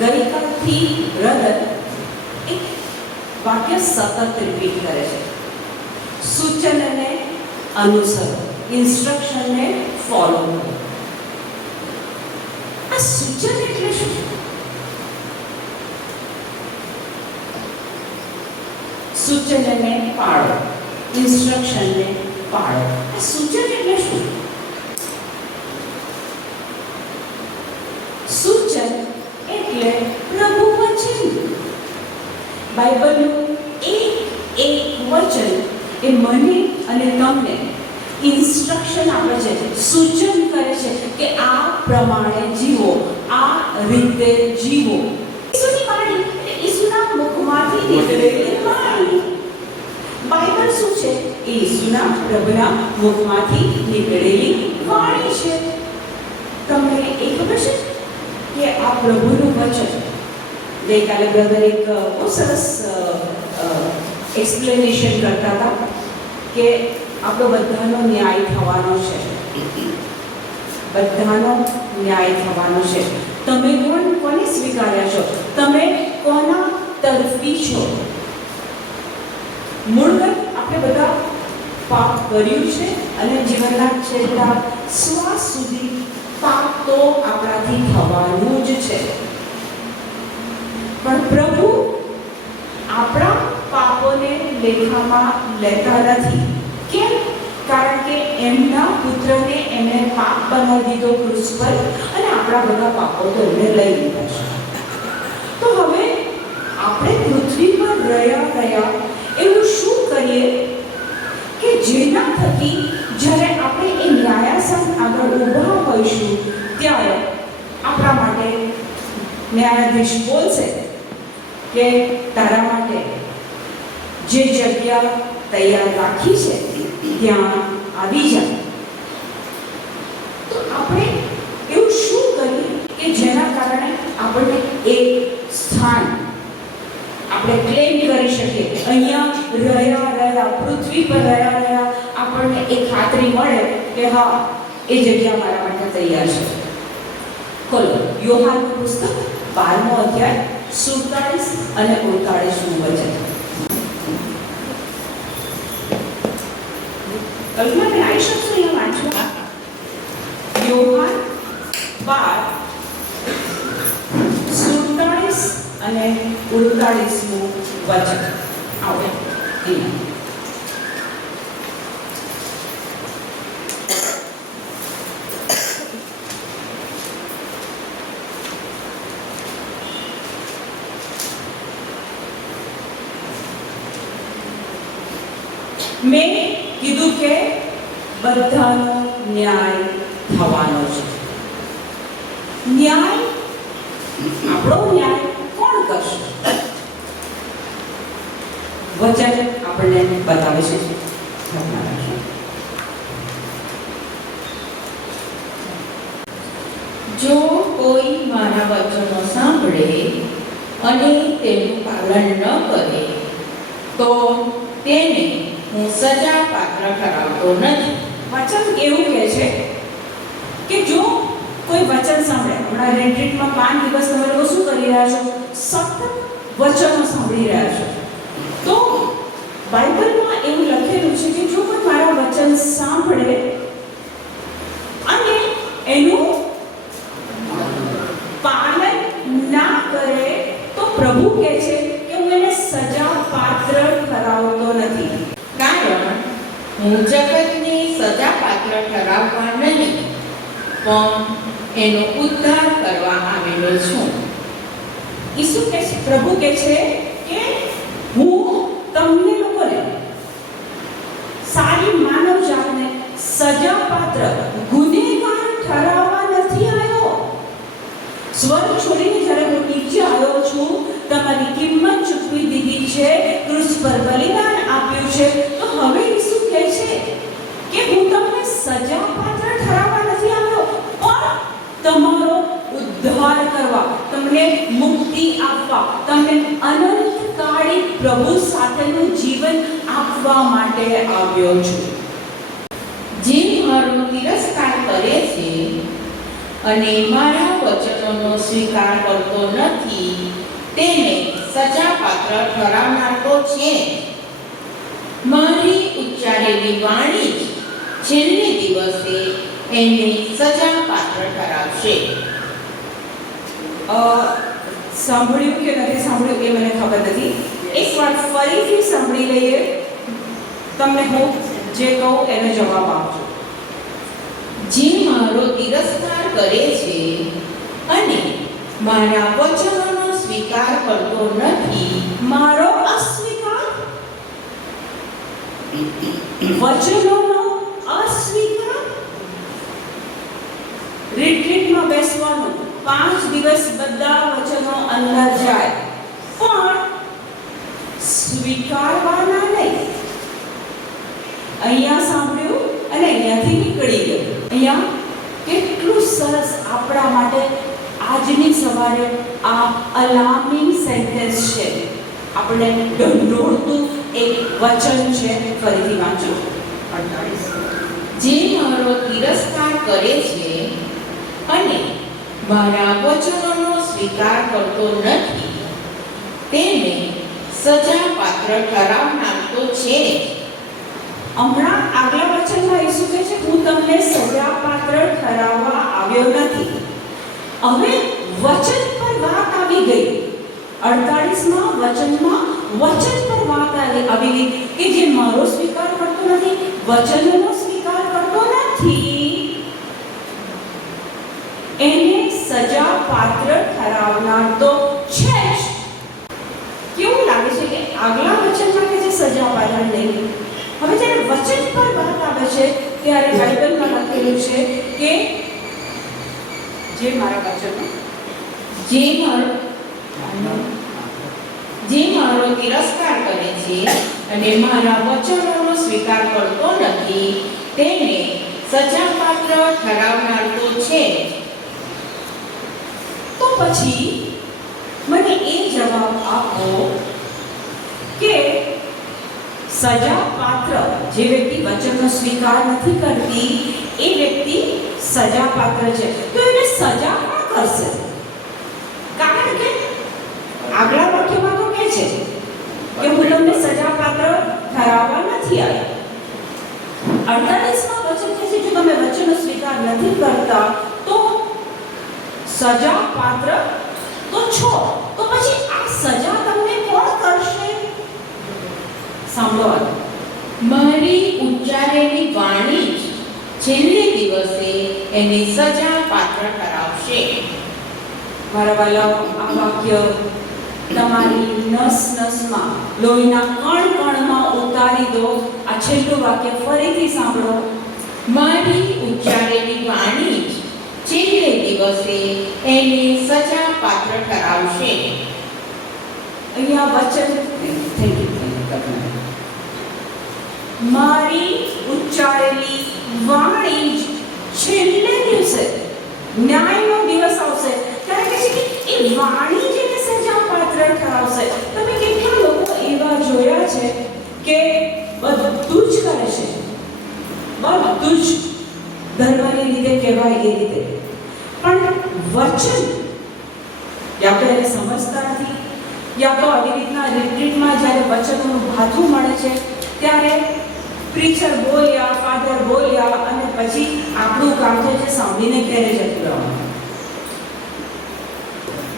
ગઈકાલથી હૃદય એક વાક્ય સતત રિપીટ કરે છે. સૂચનને અનુસરો, ઇન્સ્ટ્રક્શનને ફોલો કરો. આ સૂચન એટલે શું? સૂચનને પાળો, ઇન્સ્ટ્રક્શનને પાળો. આ સૂચન એટલે શું? સૂચન એટલે પ્રભુ વચન. બાઇબલનું એક વચન એ મને અને તમને ઇન્સ્ટ્રક્શન આપે છે, સૂચન કરે છે કે આ પ્રમાણે જીવો, આ રીતે જીવો. ઈસુની વાણી એટલે ઈસુના મુખમાંથી નીકળેલી વાણી. બાઇબલ શું છે? એ ઈસુના પ્રભુના મુખમાંથી નીકળેલી વાણી છે. તમને એ ખબર છે કે આ પ્રભુનું વચન, ગઈકાલે બ્રધર એક બહુ સરસ એક્સપ્લેનેશન કરતા હતા કે આપણો બધાનો ન્યાય થવાનો છે. બધાનો ન્યાય થવાનો છે. તમે કોને સ્વીકાર્યા છો? તમે કોના તરફી છો? મૂળગત આપણે બધા પાપ કર્યું છે અને જીવનના છેલ્લા શ્વાસ સુધી પાપ તો આપણાથી થવાનું જ છે. પણ પ્રભુ આપણા પાપોને લેખામાં લેતા નથી. કેમ? કારણ કે એમના પુત્રને એમને પાપ બનાવી દીધો ક્રૂસ પર, અને આપણા બધા પાપો તો એમને લઈ લીધા છે. તો હવે આપણે પૃથ્વી પર રહ્યા એવું શું કરીએ કે જેના થકી જ્યારે આપણે એ ન્યાયાસન આગળ ઊભા હોઈશું ત્યારે આપણા માટે ન્યાયાધીશ બોલશે કે તારા માટે જે જગ્યા તૈયાર રાખી છે ત્યાં આવી જાય. તો આપણે એવું શું કરીએ કે જેના કારણે આપણને એક સ્થાન આપણે ક્લેમ કરી શકીએ, અહીંયા રહ્યા પૃથ્વી પર રહ્યા આપણને એક ખાતરી મળે કે હા, એ જગ્યા મારા માટે તૈયાર છે. ખોલો યોહાનનું પુસ્તક 12મો અધ્યાય 47 અને 49નું વચન. કલ્પનાબેન આવી શકશો અહીંયા વાંચવા? યોહાન 12:47 અને 49નું વચન. આવો અહીંયા. મેં કીધું કે બધાનો ન્યાય થવાનો છે. ન્યાય, આપણો ન્યાય કોણ કરશે? વચન આપણને બતાવે છે. જો કોઈ મારા વચનો સાંભળે અને તેનું પાલન ન કરે તો તેને હું સજા પાત્ર ઠરાવતો નથી. વચન એવું કહે છે કે જો કોઈ વચન સાંભળે, હમણાં રેટ્રીટમાં 5 દિવસ તમે લોકો શું કરી રહ્યા છો? સતત વચનો સાંભળી રહ્યા છો. તો બાઇબલમાં એવું લખેલું છે કે જો કોઈ મારા વચન સાંભળે અને એનું પાલન ના કરે તો પ્રભુ કહે છે કે હું એને સજા પાત્ર ઠરાવતો નથી. કારણ હું જગતને સજા પાત્ર ઠરાવવા નહીં, પણ એનો ઉદ્ધાર કરવા આવેલો છું. ઈસુ કહે છે, પ્રભુ કહે છે કે હું તમને લોકોને, સારી માનવ જાતને સજા પાત્ર ગુનેગાર ઠરાવવા નથી આવ્યો. સ્વર્ગ છોડીને જ્યારે હું નીચે આવ્યો છું, તમારી કિંમત ચૂકવી દીધી છે, ક્રૂસ પર બલિદાન આપ્યું છે, તો હવે ઈસુ કહે છે કે હું તમને સજા પાત્ર ઠરાવવા નથી આવ્યો, પણ તમારો ઉદ્ધાર કરવા, તમને મુક્તિ આપવા, તમને અનંતકાળી પ્રભુ સાથેનું જીવન આપવા માટે આવ્યો છું. જે મારો તિરસ્કાર કરે છે અને મારા વચનોનો સ્વીકાર કરતો નથી તેને સજાપાત્ર ઠરાવનાર તો છે. મારી ઉચ્ચારેલી વાણી જ છેલ્લે દિવસે એને સજાપાત્ર ઠરાવશે. સાંભળ્યું કે નથી સાંભળ્યું એ મને ખબર નથી. એકવાર ફરીથી સાંભળી લઈએ. તમને હું જે કહું એનો જવાબ આપજો. જે મારો તિરસ્કાર કરે છે અને મારા વચનોનો સ્વીકાર કરતો નથી. મારો અસ્વીકાર, વચનોનો અસ્વીકાર. રિટ્રીટમાં બેસવાનું, 5 દિવસ બધા વચનો અંદર જાય પણ સ્વીકારવાના નહીં. અહીંયા સાંભળ્યું અને અહીંયાથી નીકળી ગયું. અહીંયા કેટલું સરસ આપણા માટે આજની સવારે આ અલાર્મિંગ સેન્ટેન્સ છે. આપણે ઢંઢોળતું એક વચન છે. ફરીથી વાંચો. 48. જે મારો તિરસ્કાર કરે છે અને મારા વચનોનો સ્વીકાર કરતો નથી તેને સજાપાત્ર ઠરાવનાર તો છે. હમણાં આગલા વચનમાં ઈસુ કહે છે હું તમને સજાપાત્ર ઠરાવવા આવ્યો નથી. હવે વચન પર વાત આવી ગઈ. 48માં વચનમાં વચન પર વાત આવી ગઈ કે જે મારો સ્વીકાર કરતો નથી, વચનનો સ્વીકાર કરતો નથી, એને સજાપાત્ર ઠરાવનાર તો છે જ. કેવું લાગે છે કે આગલા વચનમાં કે જે સજાપાત્ર નહીં, હવે જ્યારે વચન પર વાત આવે છે ત્યારે બાઇબલમાં લખેલું છે કે જે મારા વચનો જે મારો તિરસ્કાર કરે છે અને મારા વચનોનો સ્વીકાર કરતો નથી તેને સજાપાત્ર ઠરાવનાર તો છે. તો પછી મને એ જવાબ આપો કે સજાપાત્ર જે વ્યક્તિ વચનનો સ્વીકાર નથી કરતી એ વ્યક્તિ સજાપાત્ર છે. તો એને સજા કોણ કરશે? કારણ કે આગલા વાક્યમાં તો કહે છે કે હું તમને સજાપાત્ર ઠરાવવા નથી આવ્યો. 48માં વચન કહે છે જો તમે વચનનો સ્વીકાર નથી કરતા તો સજાપાત્ર તો છો. તો પછી આ સજા તમને કોણ કરશે? સાંભળો. મારી ઉચ્ચારેલી વાણી જ છેલ્લે દિવસે એની સજા પાત્ર ઠરાવશે. મારા વાલાઓ, આ વાક્ય તમારી નસ નસમાં, લોહીના કણ કણમાં ઉતારી દો. આ છેલ્લું વાક્ય ફરીથી સાંભળો. મારી ઉચ્ચારેલી વાણી જ છેલ્લે દિવસે એને સજા પાત્ર ઠરાવશે. અહીંયા વચન મારી ઉચ્ચારેલી વાણી જ છેલ્લે દિવસે ન્યાયનો દિવસ આવશે ત્યારે કહે છે કે એ વાણી જ એને સજાપાત્ર ઠરાવશે. તમે કેટલા લોકો એવા જોયા છે કે બધું જ કરે છે, બધું જ ધર્મની રીતે કહેવાય એ રીતે, પણ વચન યા તો એને સમજતા નથી યા તો આવી રીતના રિટ્રીટમાં જ્યારે વચનોનું ભાથું મળે છે ત્યારે પ્રીચર બોલ્યા, ફાધર બોલ્યા અને પછી આપણું કામ તો છે સાંભળીને ઘેરે જતું રહેવાનું.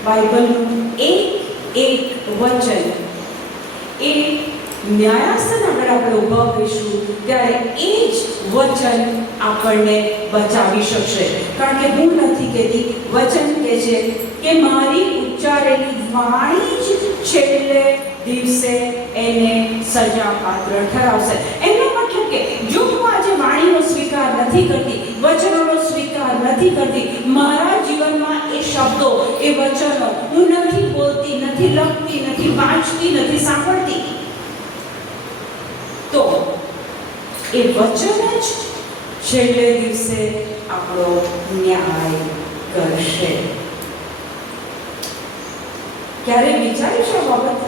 બાઇબલનું એક વચન એ ન્યાયાસન આગળ આપણે ઊભા હોઈશું ત્યારે એ જ વચન આપણને બચાવી શકશે. કારણ કે હું નથી કહેતી, વચન કહે છે કે મારી ઉચ્ચારેલી વાણી જ છેલ્લે દિવસે એને સજાપાત્ર ઠરાવશે. એનો મતલબ કે જો હું આજે વાણીનો સ્વીકાર નથી કરતી, વચનોનો સ્વીકાર નથી કરતી, મારા જીવનમાં એ શબ્દો, એ વચનો હું નથી બોલતી, નથી લખતી, નથી વાંચતી, નથી સાંભળતી, તો એ વચન જ છેલ્લે દિવસે આપણો ન્યાય કરશે. ક્યારે વિચાર્યું છે બાબત?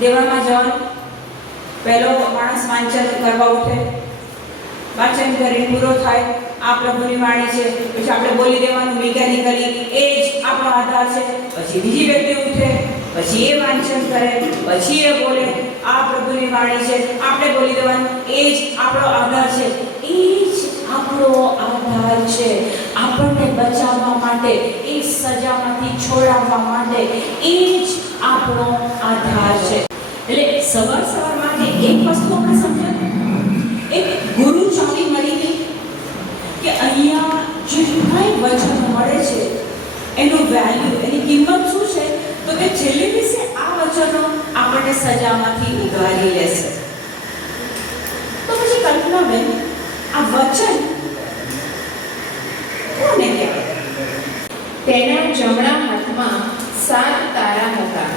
દેવામાં જવાનું, પહેલો માણસ વાંચન કરવા ઉઠે, વાંચન કરી પૂરો થાય આ પ્રભુની વાણી છે, પછી આપણે બોલી દેવાનું મિકેનિકલી, એ જ આપણો આધાર છે. પછી બીજી વ્યક્તિ ઉઠે, પછી એ વાંચન કરે, પછી એ બોલે, આ પ્રભુની વાણી છે, આપણે બોલી દેવાનું, એ જ આપણો આધાર છે. એ જ આપણો આધાર છે આપણને બચાવવા માટે, એ સજામાંથી છોડાવવા માટે, એ જ આપણો આધાર છે. એટલે સવારમાં જે એક વસ્તુ આપણે સમજ્યા, એક ગુરુ ચાવી મળી ગઈ કે અહીંયા જે કાંઈ વચનો મળે છે એનું વેલ્યુ, એની કિંમત શું છે, તો કે છેલ્લે દિવસે આ વચનો આપણને સજામાંથી ઉગારી લેશે. તો પછી કલ્પના બેન, આ વચન કોને કહેવાય? તેના જમણા હાથમાં 7 તારા હતા.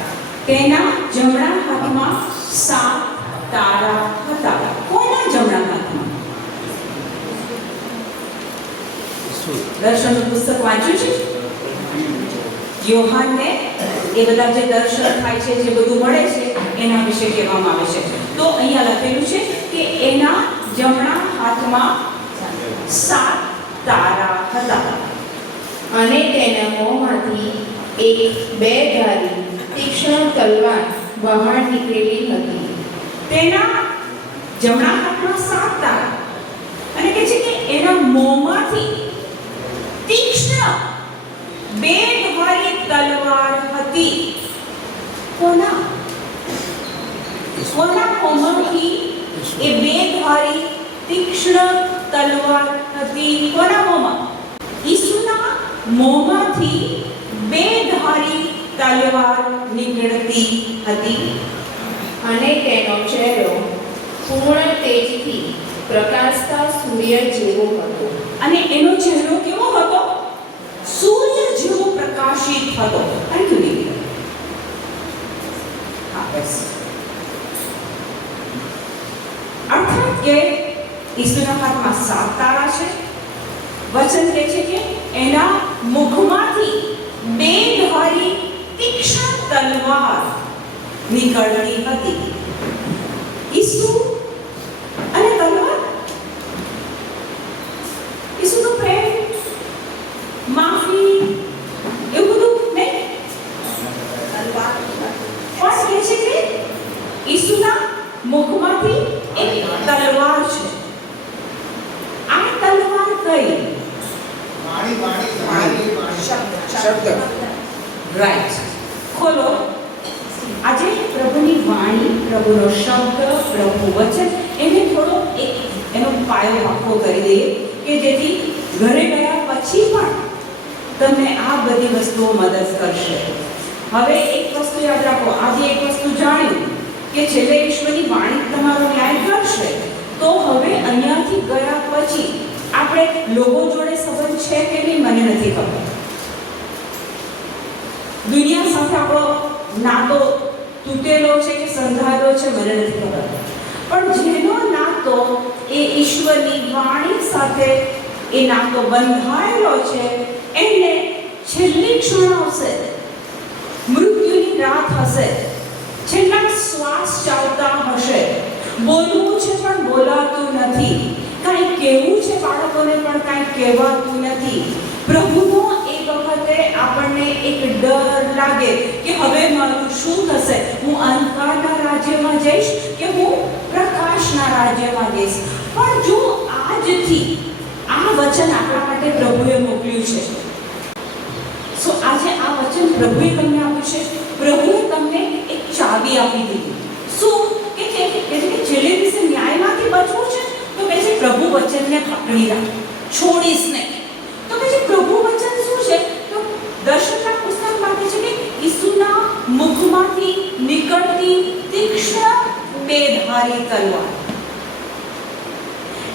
તેના જમણા હાથમાં 7 તારા હતા. કોના જમણા હાથમાં? દર્શનનું પુસ્તક વાંચ્યું છે? યોહાનને એ બધા જે દર્શન થાય છે, જે બધું મળે છે, એના વિશે કહેવામાં આવે છે. તો અહીંયા લખેલું છે કે એના જમણા હાથમાં 7 તારા હતા. અને તેના મોંમાંથી એક 2 ધારી તીક્ષ્ણ તલવાર બહાર નીકળેલી હતી. તેના જમણા હાથમાં 7 તારા, અને કહે છે કે એના મોંમાંથી તીક્ષ્ણ 2 ધારી તલવાર હતી. કોના મોંમાંથી એ 2 ધારી તીક્ષ્ણ તલવાર હતી? કોના મોંમાં? ઈસુના મોંમાંથી 2 ધારી તલવાર નીકળતી હતી. અને તેનો ચહેરો પૂર્ણ તેજથી પ્રકાશતા સૂર્ય જેવો હતો. અને એનો ચહેરો કેવો હતો? સૂર્ય જેવો પ્રકાશિત હતો. થેન્ક યુ દીદી. હા, બસ. અર્થાત કે ઈસુના હાથમાં 7 તારા છે. વચન કહે છે કે એના મુખમાંથી 2 ધારી તીક્ષ્ણ તલવાર નીકળતી હતી. ઈસુ અને તલવાર, ઈસુનો પ્રેમ, માફી, એવું બધું નહીં. તલવાર પણ કહે છે કે ઈસુના મુખમાંથી એક તલવાર છે. આ તલવાર કઈ? શબ્દ. રાઈટ. ખોલો. આજે પ્રભુની વાણી, પ્રભુનો શબ્દ, પ્રભુ વચન, એને થોડો એનો પાયો પાકો કરી દઈએ કે જેથી ઘરે ગયા પછી પણ તમને આ બધી વસ્તુઓ મદદ કરશે. હવે એક વસ્તુ યાદ રાખો, આજે એક વસ્તુ જાણ્યું કે છેલ્લે ઈશ્વરની વાણી તમારો ન્યાય કરશે. તો હવે અહીંયાથી ગયા પછી આપણે લોકો જોડે સંબંધ છે કે નહીં મને નથી ખબર. દુનિયા સાથે આપણો નાતો તૂટેલો છે કે સંધાયેલો છે મને નથી ખબર, પણ જેનો નાતો એ ઈશ્વરની વાણી સાથે એ નાતો બંધાયેલો છે, એને છેલ્લી ક્ષણ આવશે, મૃત્યુની રાત હશે, છેલ્લા શ્વાસ ચાલતા હશે, બોલવું છે પણ બોલાતું નથી, કાંઈ કહેવું છે બાળકોને પણ કાંઈ કહેવાતું નથી. પ્રભુનો એ વખતે આપણને એક ડર લાગે કે હવે મારું શું થશે? હું અંધકારના રાજ્યમાં જઈશ કે હું પ્રકાશના રાજ્યમાં જઈશ? પણ જો આજથી આ વચન આપણા માટે પ્રભુએ મોકલ્યું છે, સો આજે આ વચન પ્રભુએ તમને આપ્યું છે. પ્રભુએ તમને એક ચાવી આપી દીધી. શું કે છેલ્લે દિવસે ન્યાયમાંથી બચવું છે તો કહે છે પ્રભુ વચનને પકડી રાખ, છોડીશ નહીં. તો કહે છે પ્રભુ વચન શું છે? તો દર્શનના પુસ્તકમાં કહે છે કે ઈસુના મુખમાંથી નીકળતી તીક્ષ્ણ 2 ધારી તલવાર.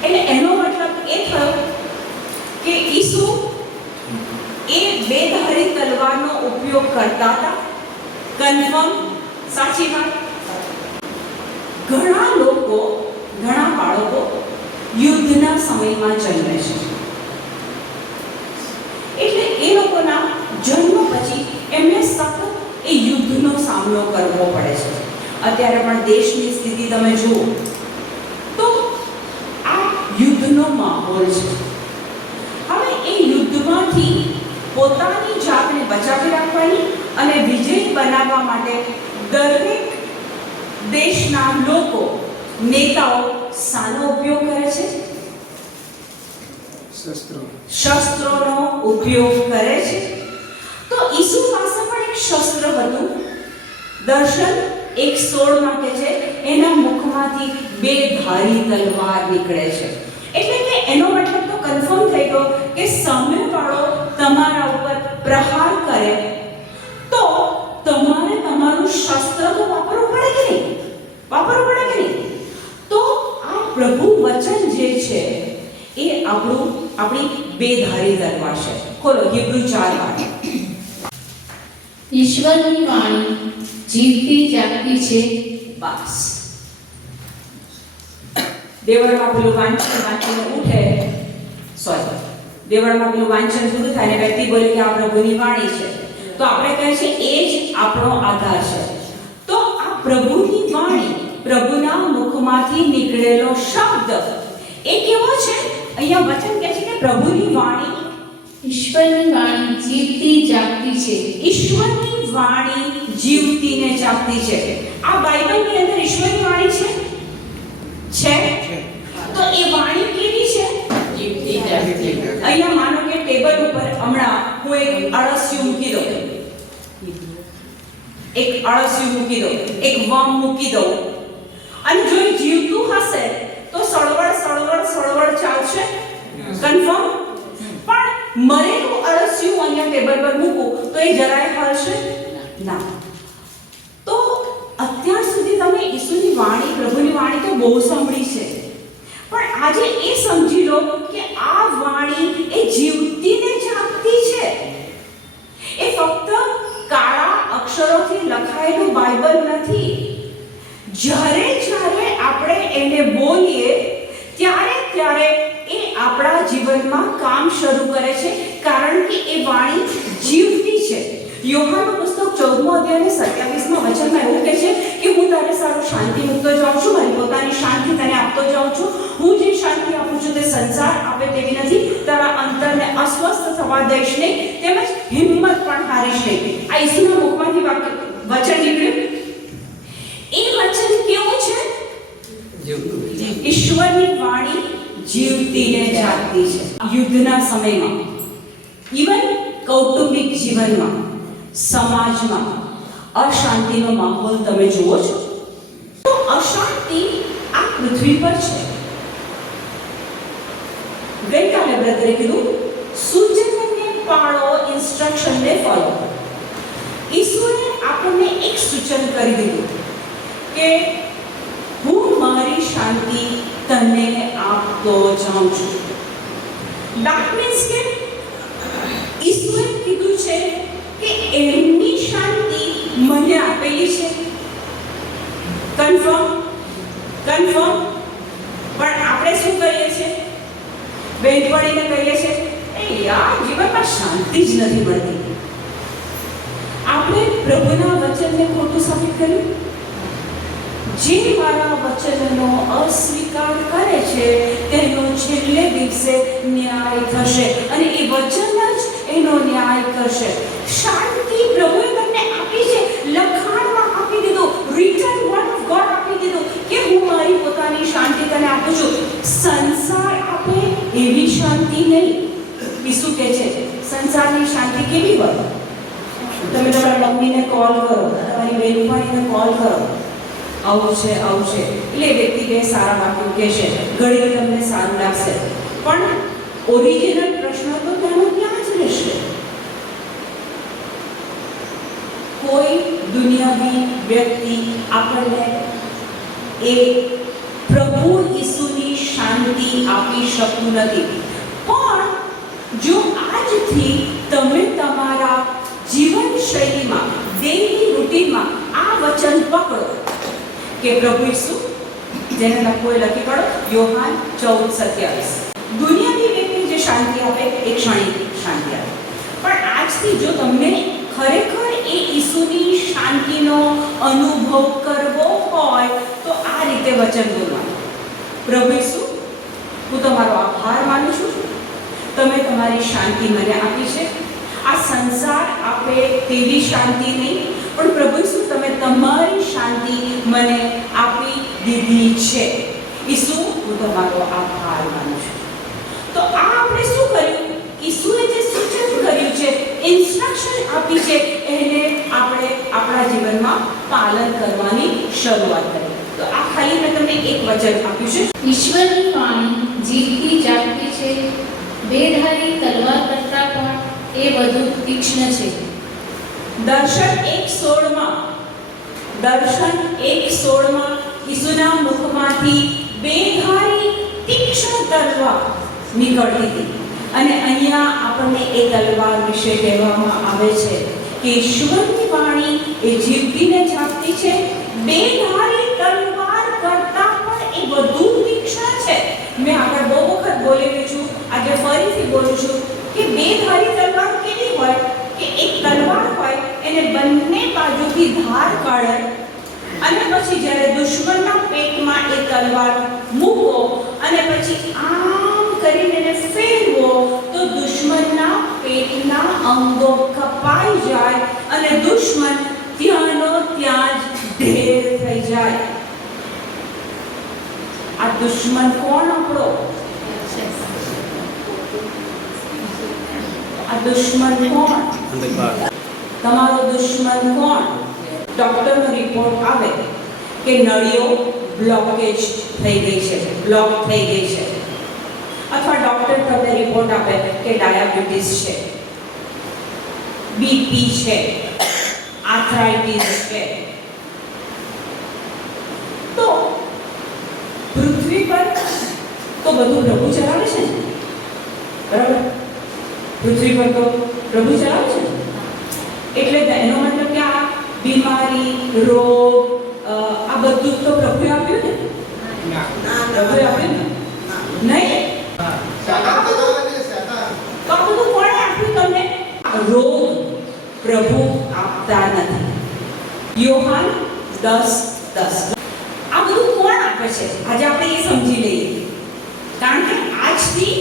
એટલે એનો મતલબ એ થયો કે ઈસુ એ 2 ધારી તલવારનો ઉપયોગ કરતા હતા. કન્ફર્મ, સાચી વાત. ઘણા લોકો, ઘણા બાળકો યુદ્ધના સમયમાં જન્મે છે, એટલે એ લોકોના જન્મ પછી એમને સતત એ યુદ્ધનો સામનો કરવો પડે છે. અત્યારે પણ દેશની સ્થિતિ તમે જુઓ તો આ યુદ્ધનો માહોલ છે. પોતાની જાતને બચાવી રાખવાની અને વિજયી બનાવવા માટે દરેક દેશના લોકો, નેતાઓ શાનો ઉપયોગ કરે છે? શસ્ત્રોનો ઉપયોગ કરે છે. તો ઈસુ પાસે પણ એક શસ્ત્ર હતું. દર્શન 1:16 માં કહે છે એના મુખમાંથી 2 ધારી તલવાર નીકળે છે. એટલે કે એનો મતલબ તો કન્ફર્મ થઈ ગયો કે સામેવાળો તમારા ઉપર પ્રહાર કરે તો તમારે તમારું શસ્ત્ર તો વાપરવું પડે કે નહીં? તો આ પ્રભુ વચન જે છે એ આપણી 2 ધારી તલવાર છે. ખોલો હિબ્રુ 4:8. ઈશ્વરની વાણી જીવતી જાગતી છે. બસ દેવળમાં પેલું વાંચીને ઉઠે, દેવળમાં પેલું વાંચન પૂરું થાય ને વ્યક્તિ બોલે કે આ પ્રભુની વાણી છે, તો આપણે કહે છે એ જ આપણો આધાર છે. તો આ પ્રભુની વાણી, પ્રભુના મુખમાંથી નીકળેલો શબ્દ એ કેવો છે? અહીંયા વચન કહે છે કે પ્રભુની વાણી, ઈશ્વરની વાણી જીવતી જાગતી છે. ઈશ્વરની વાણી જીવતી ને જાગતી છે. આ બાઇબલની અંદર ઈશ્વરની વાણી છે. તો એ વાણી કેવી છે? જીવતી જાગતી. અહીંયા માનો કે ટેબલ ઉપર હમણાં હું એક અળસિયું મૂકી દઉં, એક વમ મૂકી દઉં અને જો એ જીવતું હશે તો સળવળ ચાલશે, કન્ફર્મ. પણ મરેલું અળસિયું અહીંયા ટેબલ પર મૂકું તો એ જરાય હલશે ના. તો અત્યાર સુધી તમે ઈસુની વાણી, પ્રભુની વાણી તો બહુ સાંભળી છે, પણ આજે એ સમજી લો કે આ વાણી એ જીવતી ને જાગતી છે. એ ફક્ત કાળા અક્ષરોથી લખાયેલું બાઇબલ નથી. જ્યારે આપણે એને બોલીએ ત્યારે એ આપણા જીવનમાં કામ શરૂ કરે છે, કારણ કે એ વાણી જીવતી છે. યોહાનનું પુસ્તક 14 અધ્યાય 27માં વચનમાં એવું કહે છે કે હું તારે સારું શાંતિ મૂકતો જાઉં છું, મારી પોતાની શાંતિ તને આપતો જાઉં છું. હું જે શાંતિ આપું છું તે સંસાર આપે તેવી નથી. તારા અંતરને અસ્વસ્થ થવા દઈશ નહીં, તેમજ હિંમત પણ હારીશ નહીં. આ ઈસુના મુખમાંથી વચન નીકળ્યું. એ વચન કેવું છે? ઈશ્વરની વાણી જીવતી ને જાગતી છે. યુદ્ધના સમયમાં, ઇવન કૌટુંબિક જીવનમાં, સમાજમાં અશાંતિનો માહોલ તમે જુઓ છો. તો અશાંતિ આ પૃથ્વી પર છે. ગઈકાલે બ્રધરે કીધું સૂચનને પાળો, ઇન્સ્ટ્રક્શનને ફોલો. ઈસુએ આપણને એક સૂચન કરી દીધું કે હું મારી શાંતિ તને આપતો જાઉં છું. That means કે ઈસુએ કીધું છે કે એમની શાંતિ મને આપેલી છે. કન્ફર્મ. પણ આપણે શું કરીએ છીએ? બેનપણીને કહીએ છીએ એ યાર જીવનમાં શાંતિ જ નથી મળતી. આપણે પ્રભુના વચનને ખોટું સાબિત કર્યું. જે મારા વચનનો અસ્વીકાર કરે છે તેનો છેલ્લે દિવસે ન્યાય થશે અને એ વચન જ એનો ન્યાય કરશે. શાંતિ પ્રભુએ તમને આપી છે, લખાણમાં આપી દીધું, રિટન વર્ડ ઓફ ગોડ આપી દીધું કે હું મારી પોતાની શાંતિ તને આપું છું. સંસાર આપે એવી શાંતિ નહીં. ઈસુ કહે છે સંસારની શાંતિ કેવી હોય? તમે તમારા મમ્મીને કોલ કરો, તમારી બેનપણીને કોલ કરો, આવું છે એટલે વ્યક્તિ બે સારા વાક્યો કહેશે, ઘડી તમને સારું લાગશે, પણ ઓરિજિનલ પ્રશ્ન તો તેનો ત્યાં જ રહેશે. કોઈ દુનિયાવી વ્યક્તિ આપણને એ પ્રભુ ઈસુની શાંતિ આપી શકતું નથી. પણ જો આજથી તમે તમારા જીવનશૈલીમાં, ડેઈલી રૂટીનમાં આ વચન પકડો કે પ્રભુ ઈસુ, જેને લખવું એ લખી કાઢો, યોહાન 14:27. દુનિયાની વ્યક્તિ જે શાંતિ આપે એ ક્ષણિક શાંતિ આપે, પણ આજથી જો તમને ખરેખર એ ઈસુની શાંતિનો અનુભવ કરવો હોય તો આ રીતે વચન બોલવાનું. પ્રભુ ઈસુ, હું તમારો આભાર માનું છું, તમે તમારી શાંતિ મને આપી છે. આ સંસાર આપે તેવી શાંતિ નહીં, પણ પ્રભુ ઈસુ તમે તમારી શાંતિ મને આપી દીધી છે. ઈસુ હું તમારો આભાર માનું છું. તો આ આપણે શું કર્યું? ઈસુએ જે સૂચન કર્યું છે, ઇન્સ્ટ્રક્શન આપી છે, એને આપણે આપણા જીવનમાં પાલન કરવાની શરૂઆત કરી. તો આ ખાલી મેં તમને એક વચન આપ્યું છે. ઈશ્વરની વાણી જીવતી જાગતી છે, બેધારી તલવાર કરતાં પણ એ વધુ તીક્ષ્ણ છે. દર્શન 1:16 ઈસુના મુખમાંથી બેધારી તીક્ષ્ણ તલવાર નીકળતી હતી. અને અહીંયા આપણને એ તલવાર વિશે કહેવામાં આવે છે કે ઈશ્વરની વાણી એ જીવતી ને જાગતી છે, બેધારી તલવાર કરતાં પણ એ વધુ તીક્ષ્ણ છે. મેં આગળ બહુ વખત બોલેલી છું, આજે ફરીથી બોલું છું કે બેધારી તલવાર કેવી હોય કે એક તલવાર હોય એને બંને બાજુથી ધાર કાઢે અને પછી જ્યારે દુશ્મનના પેટમાં એ તલવાર મૂકો અને પછી આમ કરીને એને ફેરવો તો દુશ્મનના પેટના અંગો કપાઈ જાય અને દુશ્મન ત્યાંનો ત્યાં જ ઢેર થઈ જાય. આ દુશ્મન કોણ આપણો? આ દુશ્મન કોણ? તમારો દુશ્મન કોણ? ડોક્ટરનો રિપોર્ટ આવે કે નળીઓ બ્લોકેજ થઈ ગઈ છે, બ્લોક થઈ ગઈ છે, અથવા ડોક્ટર તમને રિપોર્ટ આપે કે ડાયાબિટીસ છે, બીપી છે, આર્થરાઇટિસ છે. તો પૃથ્વી પર તો બધું પ્રભુ ચલાવે છે ને, બરાબર? પૃથ્વી પર તો પ્રભુ ચલાવે છે. એટલે એનો મતલબ કે આ બીમારી, રોગ, આ બધું તો પ્રભુએ આપ્યું ને? પ્રભુએ આપ્યું ને? નહીં. તો આ બધું કોણે આપ્યું તમને? રોગ પ્રભુ આપતા નથી. યોહાન 10:10. આ બધું કોણ આપે છે? આજે આપણે એ સમજી લઈએ. કારણ કે આજથી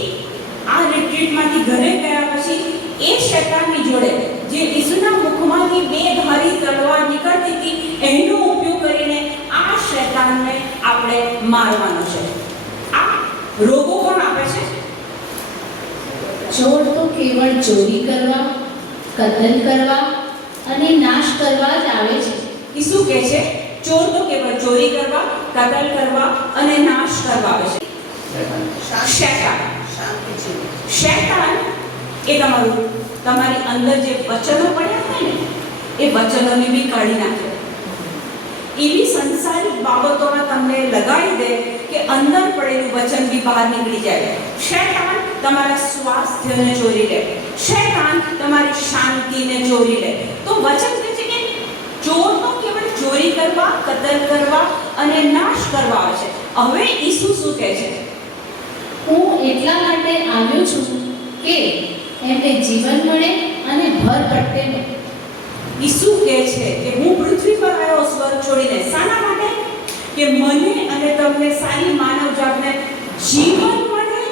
આ રિટ્રીટમાંથી ઘરે ગયા પછી એ શૈતાનની જોડે જે ઈસુના મુખમાંથી બેધારી તલવાર નીકળતી હતી એનો ઉપયોગ કરીને આ શૈતાનને આપણે મારવાનો છે. આ રોગો કોણ આપે છે? ચોર તો કેવળ ચોરી કરવા, કતલ કરવા અને નાશ કરવા જ આવે છે. ઈસુ કહે છે ચોર તો કેવળ ચોરી કરવા, કતલ કરવા અને નાશ કરવા આવે છે. શૈતાન એ તમારી અંદર જે વચનો પડ્યા હોય ને એ વચનોને બી કાઢી નાખે. એવી સંસારિક બાબતોમાં તમને લગાડી દે કે અંદર પડેલું વચન બી બહાર નીકળી જાય. શૈતાન તમારા સ્વાસ્થ્યને ચોરી લે, શૈતાન તમારી શાંતિને ચોરી લે. તો વચન કહે છે કે ચોર તો કેવળ ચોરી કરવા, કતલ કરવા અને નાશ કરવા આવે છે. હવે ઈસુ શું કહે છે? હું એટલા માટે આવ્યો છું કે એમને જીવન મળે અને ભર પડતે મળે. ઈસુ કહે છે કે હું પૃથ્વી પર આવ્યો સ્વર્ગ છોડીને. શાના માટે? કે મને અને તમને સારી માનવ જાતને જીવન મળે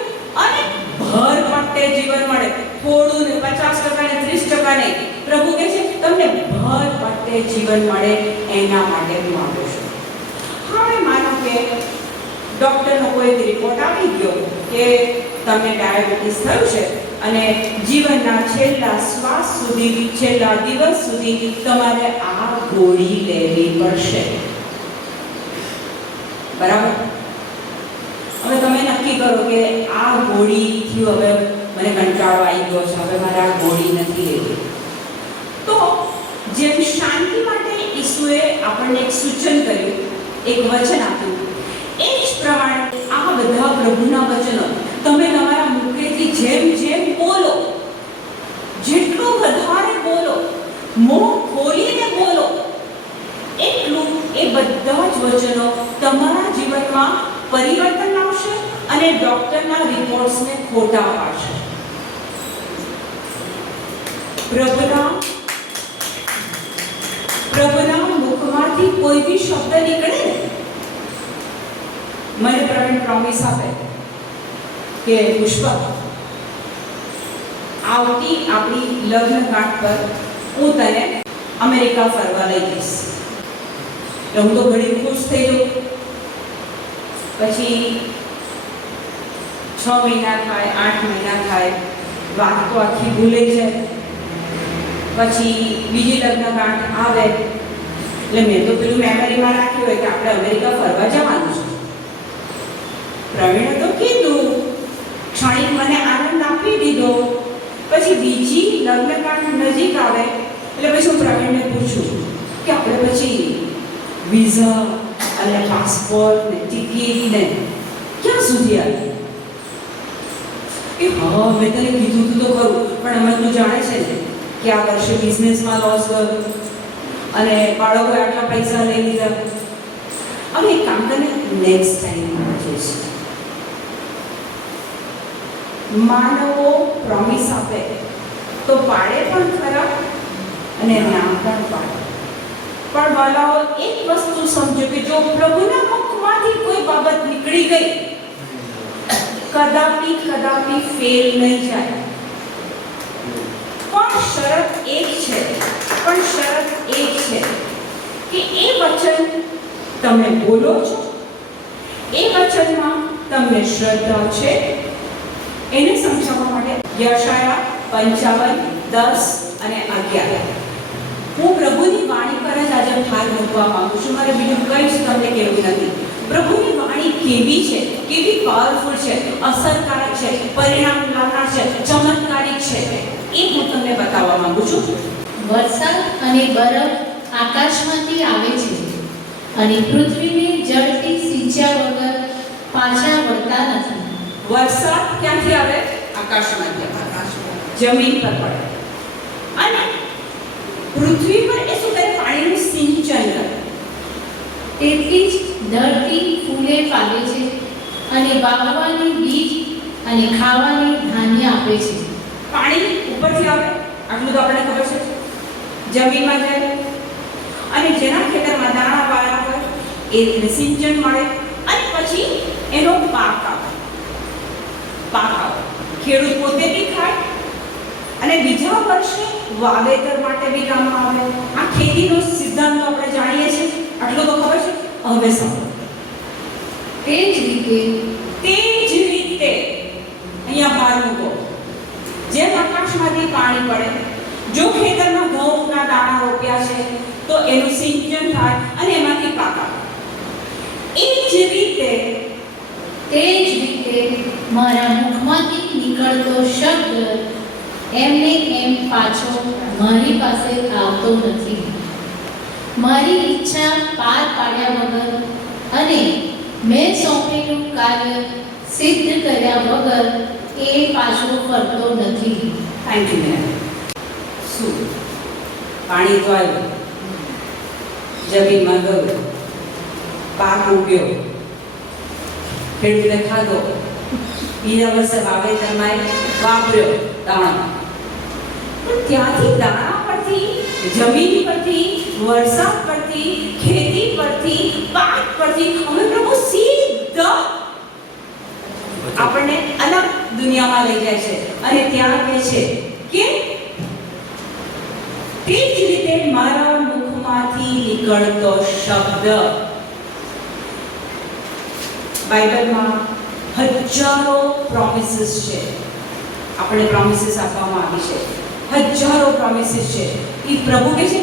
અને ભર પડતે જીવન મળે. થોડું ને 50% ને 30% નહીં. પ્રભુ કહે છે તમને ભર પડતે જીવન મળે, એના માટે હું આવ્યો છું. હવે માનો કે ડોક્ટરનો કોઈ રિપોર્ટ આવી ગયો કે તમને ડાયાબિટીસ થયું છે અને જીવનના છેલ્લા શ્વાસ સુધી, છેલ્લા દિવસ સુધી તમારે આ ગોળી લેવી પડશે. બરાબર? હવે તમે નક્કી કરો કે આ ગોળીથી હવે મને કંટાળો આવી ગયો છે, હવે મારે આ ગોળી નથી લેવી. તો જેમ શાંતિ માટે ઈસુએ આપણને એક સૂચન કર્યું, એક વચન આપ્યું, એ જ પ્રમાણે આ બધા પ્રભુના વચનો તમે તમારા મુખેથી જેમ જેમ બોલો, જેટલું વધારે બોલો, મોં ખોલીને બોલો, એટલું એ બધા જ વચનો તમારા જીવનમાં પરિવર્તન લાવશે અને ડોક્ટરના રિપોર્ટ્સને ખોટા પાડશે. પ્રભુના મુખમાંથી કોઈ બી શબ્દ નીકળે ને, મને પ્રવીણ પ્રોમિસ આપે કે પુષ્પા આવતી આપણી લગ્નગાંઠ પર હું તને અમેરિકા ફરવા લઈ જઈશ. એટલે હું તો ઘણી ખુશ થઈ ગયો. પછી 6 મહિના થાય, 8 મહિના થાય, વાત તો આખી ભૂલાઈ જાય. પછી બીજી લગ્નગાંઠ આવે એટલે મેં તો પેલું મેમરીમાં રાખ્યું હોય કે આપણે અમેરિકા ફરવા જવાનું છે. પ્રવીણે તો કીધું, ક્ષણિક મને આનંદ આપી દીધો. પછી બીજી લગ્નગાંઠ નજીક આવે એટલે પછી હું પ્રવીણને પૂછું કે આપણે પછી વિઝા અને પાસપોર્ટ ને ટિકિટ ને ક્યાં સુધી આવી? એ હા, મેં તને કીધું તું તો ખરું, પણ અમે તું જાણે છે ને કે આ વર્ષે બિઝનેસમાં લોસ ગયો અને બાળકોએ આટલા પૈસા લઈ લીધા. હવે એક કામ તને નેક્સ્ટ ટાઈમ જઈશ. માનવો પ્રોમિસ આપે તો પાડે પણ ખરા અને ના પણ પાડે. પણ વાલાઓ, એક વસ્તુ સમજો કે જો પ્રભુના મુખમાંથી કોઈ બાબત નીકળી ગઈ, કદાપી ફેલ નહીં જાય. પણ શરત એક છે કે એ વચન તમે બોલો છો, એ વચનમાં તમને શ્રદ્ધા છે. એને સમજાવવા માટે યશાયા 55:10 અને 11 હું પ્રભુની વાણી પર જ આજે ભાર મૂકવા માંગુ છું. મારે બીજું કંઈ જ તમને કહેવું નથી. પ્રભુની વાણી કેવી છે, કેવી પાવરફુલ છે, અસરકારક છે, પરિણામ લાવનાર છે, ચમત્કારિક છે, એ હું તમને બતાવવા માંગુ છું. વરસાદ અને બરફ આકાશમાંથી આવે છે અને પૃથ્વીને જળથી સિંચ્યા વગર પાછા વળતા નથી. વરસાદ ક્યાંથી આવે? આકાશમાંથી. જમીન પર પડે અને પૃથ્વી પર એ શું કરે? પાણીનું સિંચન કરે. તેથી જ ધરતી ફૂલે ફાલે છે અને વાવવાની બીજ અને ખાવાની ધાન્ય આપે છે. પાણી ઉપરથી આવે, આટલું તો આપણને ખબર છે. જમીનમાં જાય અને જેના ખેતરમાં દાણા વાયા હોય એને સિંચન મળે અને પછી એનો પાક આવે. ખેડૂત પોતે બી ખાય અને બીજા વર્ષે વાવેતર માટે બી કામમાં આવે. આ ખેતીનો સિદ્ધાંત આપણે જાણીએ છીએ, આટલું તો ખબર છે. હવે સાંભળો. તે જ રીતે અહીંયા ભાર મૂકો. જેમ આકાશમાંથી પાણી પડે, જો ખેતરમાં ઘઉંના દાણા રોપ્યા છે તો એનું સિંચન થાય અને એમાંથી પાક આવે. એ જ રીતે મારા મુખમાંથી નીકળતો શબ્દ એમને એમ પાછો મારી પાસે આવતો નથી. મારી ઈચ્છા પાર પાડ્યા વગર અને મેં સોંપેલું કાર્ય સિદ્ધ કર્યા વગર એ પાછો ફરતો નથી. Thank you ma'am. શું પાણી તો આવ્યું, જમીનમાં ગયું, પાક ઉગ્યો, ખેડૂતે ખાધો, બીજા વર્ષે વાવેતરમાં વાપર્યો દાણા. પણ ત્યાંથી દાણા પરથી, જમીન પરથી, વરસાદ પરથી, ખેતી પરથી, પાક પરથી અમે પ્રભુ સીધા આપણને અલગ દુનિયામાં લઈ જાય છે અને ત્યાં કહે છે કે તે જ રીતે મારા મુખમાંથી નીકળતો શબ્દ. બાઇબલમાં હજારો પ્રોમિસીસ છે. આપણે પ્રોમિસીસ આપવામાં આવી છે, હજારો પ્રોમિસીસ છે. એ પ્રભુ કહે છે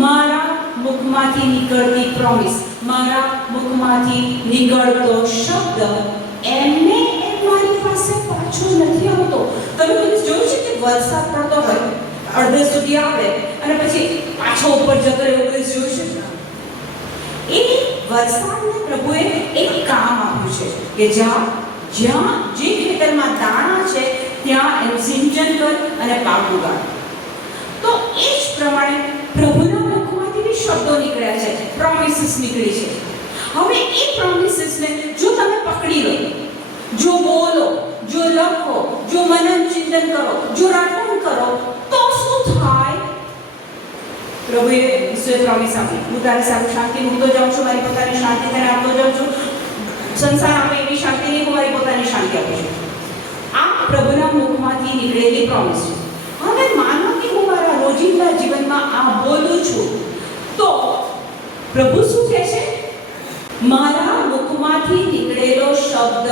મારા મુખમાંથી નીકળતી પ્રોમિસ, મારા મુખમાંથી નીકળતો શબ્દ એમને મારી પાસે પાછો નથી આવતો. તમે બધું જોયું છે કે વરસાદ પડતો હોય, અડધે સુધી આવે અને પછી પાછો ઉપર જતો રહે, એવું બધું જોયું છે. એ વરસાદને પ્રભુએ એક કામ આપ્યું છે કે જ્યાં જે ખેતરમાં દાણા છે ત્યાં એનું સિંચન કર અને પાક ઉગાડ. તો એ જ પ્રમાણે પ્રભુના મુખમાંથી બી શબ્દો નીકળ્યા છે, પ્રોમિસીસ નીકળી છે. હવે એ પ્રોમિસીસને જો તમે પકડી લો, જો બોલો, જો લખો, જો મનન ચિંતન કરો, જો રટણ કરો, તો શું થાય? પ્રભુએ ઈશ્વરે પ્રોમિસ આપી, હું તારે સારું શાંતિ મૂકતો જાઉં છું, મારી પોતાની શાંતિ તને આપતો જાઉં છું. સંસાર આપે એવી શાંતિ નહીં, હું મારી પોતાની શાંતિ આપું છું. આ પ્રભુના મુખમાંથી નીકળેલી પ્રોમિસ છે. હવે માનો કે હું મારા રોજિંદા જીવનમાં આ બોલું છું, તો પ્રભુ શું કહે છે? મારા મુખમાંથી નીકળેલો શબ્દ